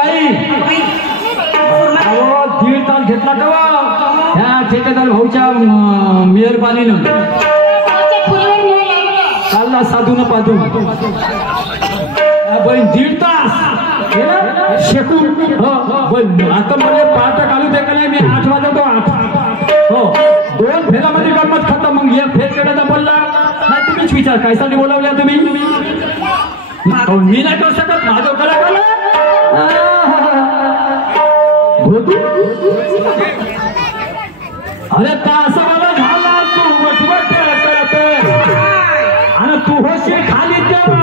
बाई अहो 1.5 तास घेतला का ह्या ठेकेदार भाऊच्या मेहरबानीनं चालला साधून पाधून बहीण 1.5 तास शेकून आता मला पाठ घालू दे का नाही मी 8 वाजतो 8 हो 2 फेऱ्यामध्ये गंमत खतम मग 1 फेर केल्याचा बोलला नाही तुम्हीच विचार कायसाठी बोलावल्या तुम्ही मी नाही करू शकत माझं कला अरे तास मला झाला तू वटवट करत आणि तू होशील खाली तेव्हा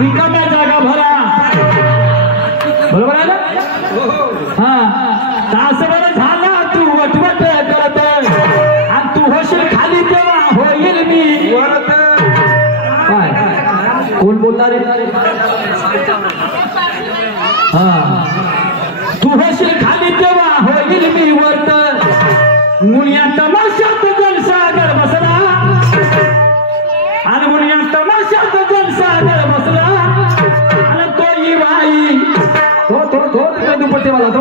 रिकाम्या जागा भरा बरोबर आहे ना हा तास मला झाला तू वटवट करत आणि तू होशील खाली तेव्हा होईल मी काय कोण बोलणार रे हा तू होशील खाली तेव्हा होईल मी वर्त मुनिया तमाशात जलसागर बसला आणि मुनिया तमाशात जलसागर बसला आणि तोही बाई तो दुपट्टे वाला तो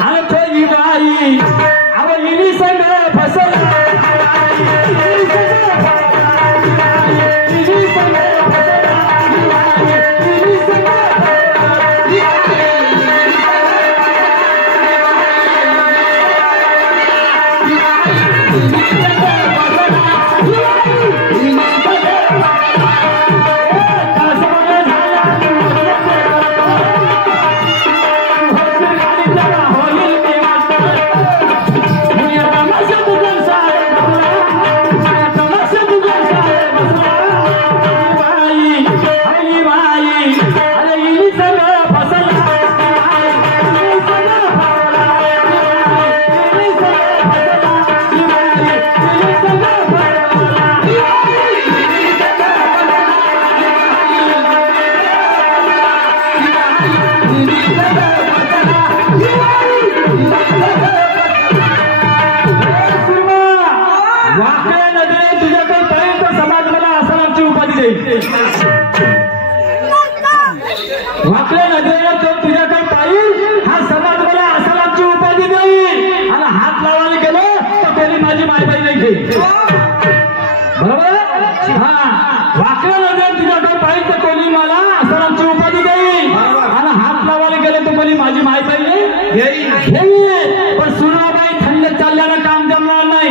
आणि तोही बाई आवडली सगळं फसला वाकड्या नदीला तो तुझ्याकडे पाहिजे हा समाज मला असलामची उपाधी देईल आणि हात लावायला गेलो तर कोणी माझी मायबाई नाही घेईल बरोबर हा वाकड्या नदीला तुझ्याकडे पाहिजे तर कोणी मला असलामची उपाधी देईल आणि हात लावायला गेलो तर कोणी माझी मायबाई घेईल पण सुनाबाई थंड चालल्यानं काम जमणार नाही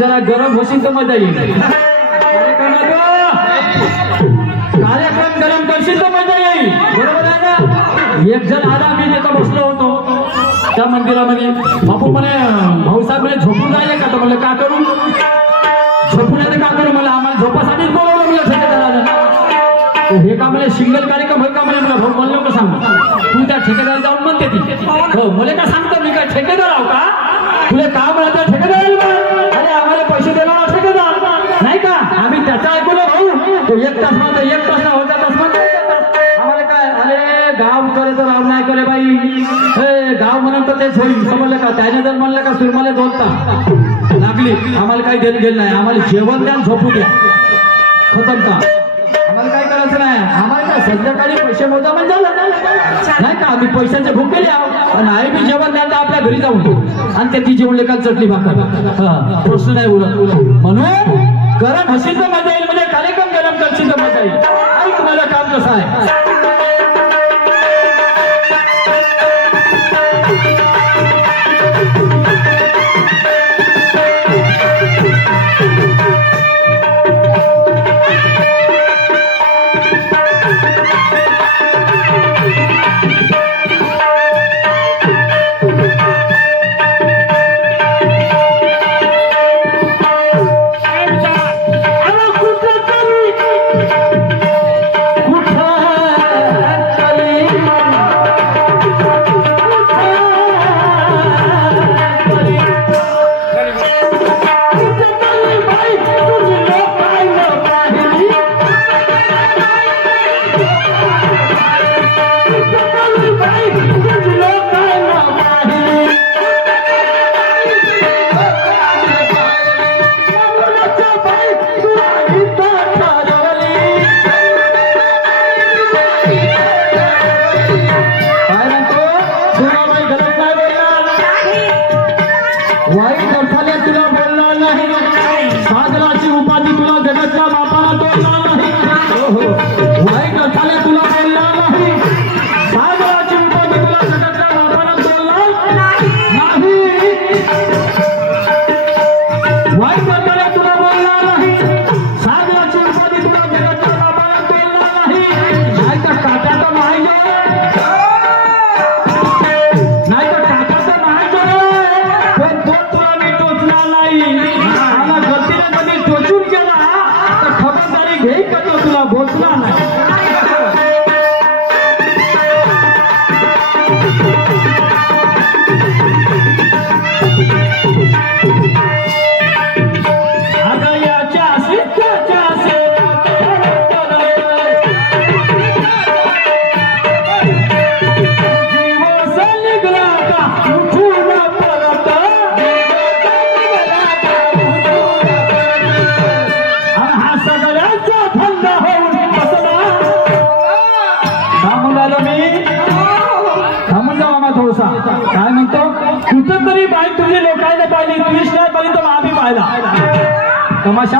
जरा गरम होशील तर मजा येईल कार्यक्रम गरम करशील तर मजा येईल बरोबर आहे ना एक जण आला मी तिथं बसलो होतो त्या मंदिरामध्ये बापू म्हणे भाऊसाहेब म्हणे झोपून जायला का तर म्हणलं का करू झोपून येते का करू मला आम्हाला झोपासाठीच बोलवलं मला ठेकेदाराला हे का म्हणे सिंगल कार्यक्रम होय का म्हणे मला भाऊ म्हणलं का सांग तू त्या ठेकेदाराला जाऊन म्हणते ती हो मला का सांगतो मी काय ठेकेदार आहो का तुला का म्हणा ठेकेदार अरे आम्हाला पैसे देणार ठेकेदार नाही का आम्ही त्याचा ऐकून भाऊ तो 1 तास म्हणतो 1 तास ना होता तास म्हणतो आम्हाला काय अरे गाव करे तर राव नाही करे बाई हे गाव म्हणून तर तेच होईल समजलं का त्याने जर म्हणलं का सुरमाला 2 तास लागली आम्हाला काही देणं गेलं नाही आम्हाला जेवण द्या झोपू द्या खतम का आम्हाला काय करायचं नाही आम्हाला काय संध्याकाळी पैसे मोजा म्हणजे नाही का आम्ही पैशाचे भुकेले आहोत आणि आई बी जेवण द्या तर आपल्या घरी जाऊन आणि त्या ती जेवण का चटणी भाकर प्रश्न नाही उरत म्हणून गरम हसीचं मजा येईल म्हणजे कार्यक्रम गरम करशील तर मजा येईल ऐक माझं काम कसं आहे कुठं काय म्हणतो कुठं तरी बाई तुझी लोकांना पाहिली तुझीच नाही पाहिली तर आम्ही पाहिला तमाशा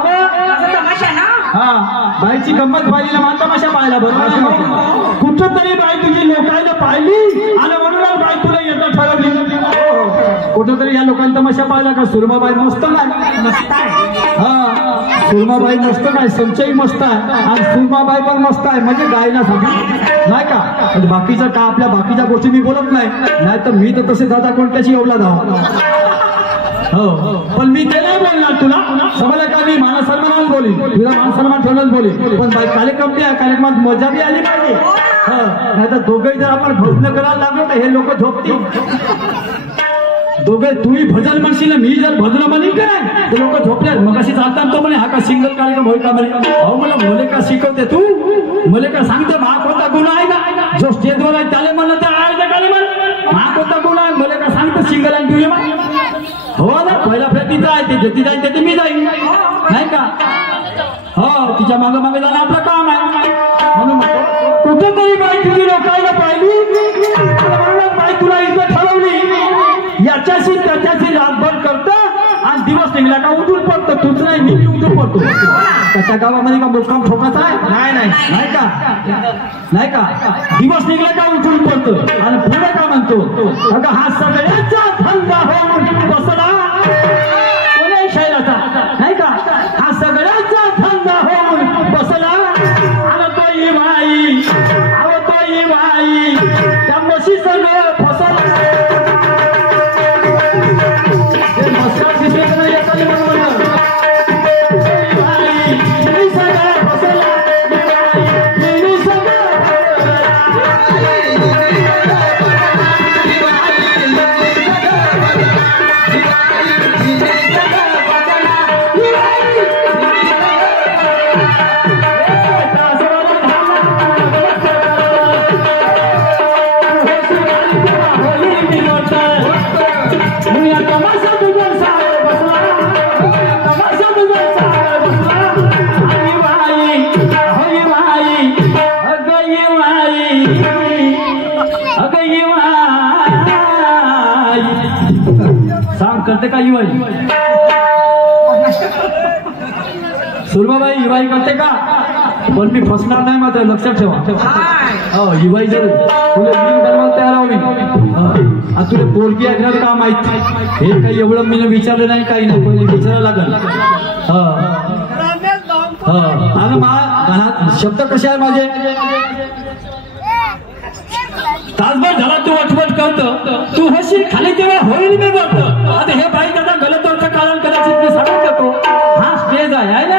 हा बाईची गंमत पाहिली ना तमाशा पाहिला बरोबर कुठं तरी बाई तुझी लोकांना पाहिली आणि म्हणून बाई तुला येतं ठरवली कुठं तरी या लोकांना तमाशा पाहिला का सुरमाबाई मस्त नाही हा सुरमाबाई मस्त नाही संचयी मस्त आहे आणि सुरमाबाई पण मस्त आहे म्हणजे गायनासाठी नाही का बाकीच्या का आपल्या बाकीच्या गोष्टी मी बोलत नाही तर मी तर तसे दादा कोणत्याची एवढा धाव हो पण मी ते नाही बोलणार तुला समजलं का मी मान सन्मानाने बोलीन तुला मान सन्मान ठेवूनच बोलीन पण कार्यक्रम त्या कार्यक्रमात मजा बी आली पाहिजे नाही तर दोघे जर आपण भजन करायला लागलो तर हे लोक झोपतील दोघे तुम्ही भजन म्हणशील मी जर भजन म्हणीन का नाही ते लोक झोपले मग अशी चालतात तो म्हणे हा का सिंगल कार्यक्रम होईल का म्हणे अहो मला मुले का शिकवते तू मुले का सांगते मा कोणता गुन्हा आहे का जो स्टेजवर आहे त्याला म्हणलं त्या आहे का म्हण मा कोणता गुन्हा आहे मुले का सांगते सिंगल आणि तुझे हो ना पहिला फेर तिचा आहे ते जेती जाईल ते मी जाईल नाही का हो तिच्या मागे मागे जाणं आपलं काम आहे म्हणून कुठं तरी बाई तुझी लोकांना पाहिली बाई तुला इथं ठरवली याच्याशी त्याच्याशी रातभर करतं आणि दिवस निघला का उठून पडतं तूच नाही मी उठून पडतो त्याच्या गावामध्ये का मुक्काम ठोकाचा आहे नाही का दिवस निघला का उठून पडतो आणि पुढे का म्हणतो अगं हा सगळ्याचा धंदा होऊन बसला कोणी शैलाचा नाही का हा सगळ्याचा धंदा होऊन बसला आणि तो माई त्या म्हशी सगळं फसला करते का युवाई सुरमाबाई युवाई करते का पण मी फसणार नाही मात्र लक्षात ठेवा युवाई जर तुला बनवायला तयार हवी तुला पोरगी ऐकणार का माहित हे काही एवढं मी विचारलं नाही काही नाही पहिले विचारायला लागल आणि शब्द कसे आहे माझे तासभर झाला तू वटवट करतो तू हशी खाली तेव्हा होईल मी बोलतो आता हे बाई त्याचा गलत अर्थ कारण कदाचित मी सांगून देतो हा स्टेज आहे ना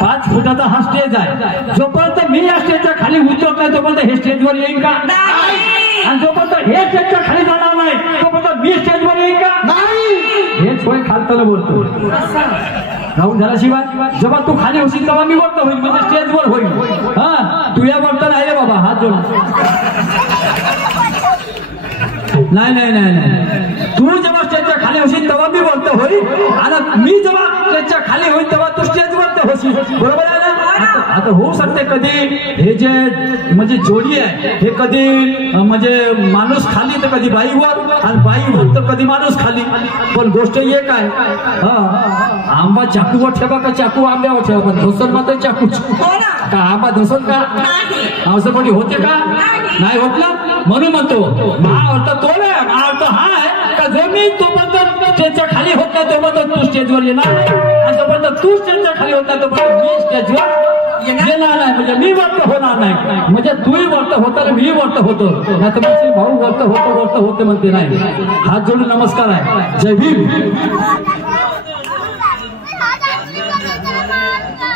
5 फुटाचा हा स्टेज आहे जोपर्यंत मी या स्टेजच्या खाली उतरत नाही तोपर्यंत हे स्टेजवर येईल का आणि जोपर्यंत हे स्टेजच्या खाली जाणार नाही तोपर्यंत मी स्टेजवर येईल का नाही हेच होय खालताना बोलतो राहून झाल्याशिवाय जेव्हा तू खाली होशील तेव्हा मी वरत होईल म्हणजे स्टेजवर होईल हा तू या वरत नाही रे बाबा हात जोड नाही तू जेव्हा स्टेजच्या खाली होशील तेव्हा मी वरत होईल आणि मी जेव्हा स्टेजच्या खाली होईल तेव्हा तू स्टेज वरत होशील बरोबर आहे ना आता होऊ शकते कधी हे जे म्हणजे जोडी आहे हे कधी म्हणजे माणूस खाली तर कधी बाईवर आणि बाईवर तर कधी माणूस खाली पण गोष्ट एक आहे आंबा चाकूवर ठेवा का चाकू आंब्यावर ठेवा पण धोसन मात्र चाकू का आंबा धोसन का असं कोणी होते का नाही होत ना म्हणून म्हणतो महा अर्थ तो नाही महा अर्थ हा आहे का जो मी तोपर्यंत स्टेजच्या खाली होत नाही तोपर्यंत तू स्टेजवर येणार आणि तोपर्यंत तू स्टेजच्या खाली होत नाही तोपर्यंत मी स्टेजवर येणार नाही म्हणजे मी वर्त होणार नाही म्हणजे तूही वर्त होता मी वर्त होतो नाही तर माझे भाऊ वर्त होते म्हणते नाही हात जोडून नमस्कार आहे जय भीम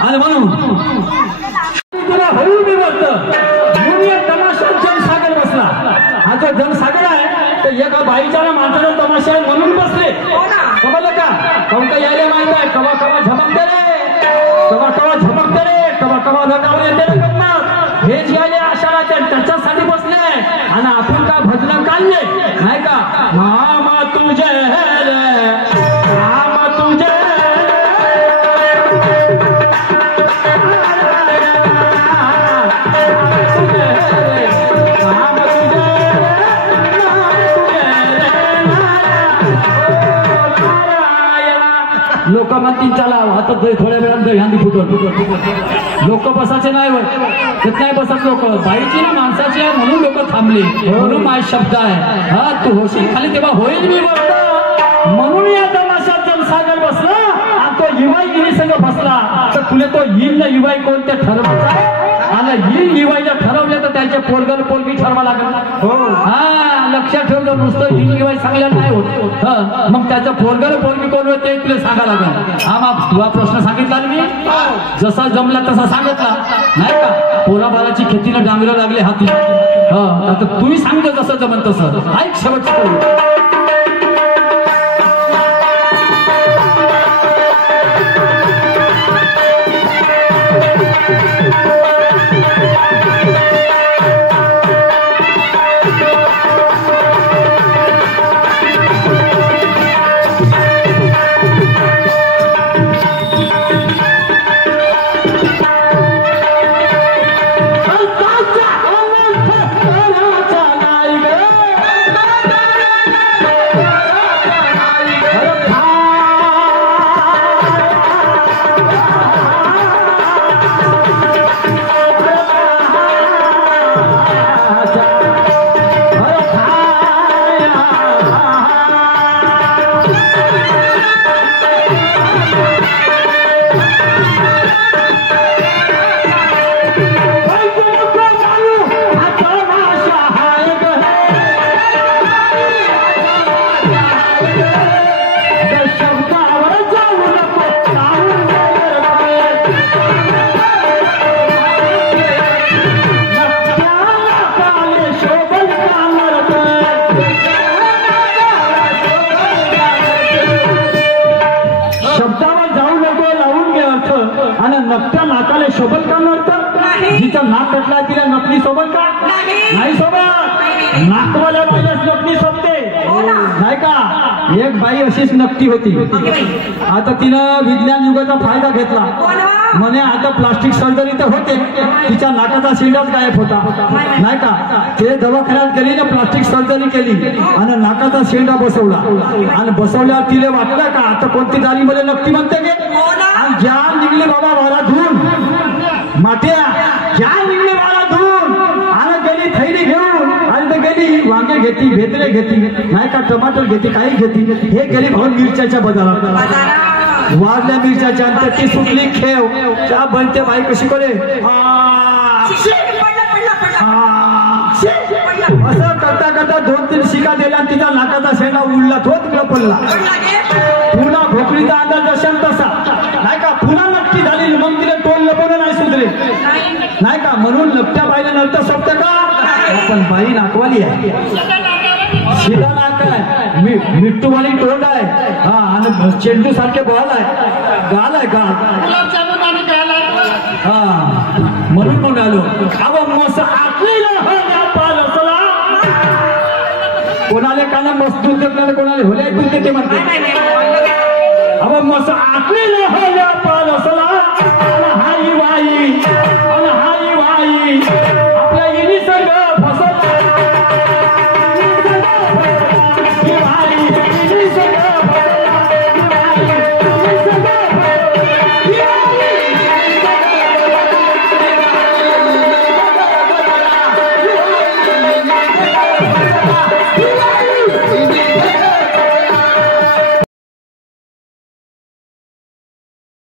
आणि म्हणून तुला होऊ मी बोलत दुनिया तमाशा जनसागर बसला. हा जो जनसागर आहे तर एका बाईच्या ना माणसाला तमाशा आहे म्हणून बसले. समजलं का? काऊन का यायला माहित आहे कवा कवा झमकते रे, कवा कवा झमकते रे, कवा कवा नगावर येते रे गप्पा. हेच यायला आशा त्याच्यासाठी बसले आणि आपण का भजन काढले नाही का. नाम तुझे रे, नाम तुझे लोक म्हणतील चला आता थोड्या वेळात दह्यांदी फुटत. लोक बसायचे नाही येत नाही बसत लोक. बाईची माणसाची आहे म्हणून लोक थांबले. म्हणून माझे शब्द आहे हा तू होशील खाली तेव्हा होईल मी बघतो. म्हणून या तमाशात जनसागर बसला आणि तो युवाई गिरी संघ बसला तर तुला तो येईल ना युवाई कोणत्या ठरवायचा आणि येईल युवाईला ठरवले तर त्यांचे पोरगल पोरगी ठरवा लागेल. हा लक्षात ठेव. जर नुसतं येईल युवाई सांगल्या नाही होत मग त्याचं पोरगल पोरगी कोण होते तुला सांगा लागेल. हा मग तुला प्रश्न सांगितला मी जसा जमला तसा सांगितला नाही का. पोराबाराची खेतीला डांगरं लागले हाती आता तुम्ही सांगितलं जसं जमन तसं ऐक शेवटचं. नकट्या नाकाले शोभल का नसतं. जिचा नाक कटला तिला नकली शोभल का नाही शोभत. नाकवाल्या बाईलाच नकली शोभते नाही का. एक बाई अशीच नकटी होती. आता तिनं विज्ञान युगाचा फायदा घेतला म्हणे आता प्लास्टिक सर्जरी तर होते तिच्या नाकाचा शिंडाच गायब होता नाही का. ते दवाखान्यात गेली ना प्लास्टिक सर्जरी केली आणि नाकाचा शिंडा बसवला आणि बसवल्यावर तिला वाटलं का आता कोणती झाली मला नक्की म्हणते गे. आणि ज्या निघले बाबा मला धुवून माट्या ज्या निघले मला धुवून आणि गेली थैली घेऊन आणि तर गेली वांगे घेती भेतरे घेती नाही का टमाटर घेती काही घेती. हे गेली भाऊन मिरच्याच्या बाजारात वाढल्या मिरच्याच्या अंतर ती सुटली खेव त्या बनते बाई कशी करे असं करता करता 2-3 शिका दिल्या आणि तिचा नाकाचा शेंडा उडला तो तिकडे पडला. पुन्हा भोकरीचा अंदाज असेल तसा नाही का. पुन्हा नक्की झाली मग तिला टोल लपवणं नाही सुधरे नाही का. म्हणून लपट्या बाईला नंतर सोपतं का पण बाई नाकवाली आहे. शिला नाक आहे मिट्टूवाली तोंड आहे हा आणि चेंडू सारखे बॉल आहे गाल आहे गाल हा. म्हणून म्हणालो कोणाले काना मजदूर करणारे कोणाला होल्या तू ते म्हणते अब मस आकलेला होल्या पाल असला हाई वाई आपल्या इनी संग फसत Yeah.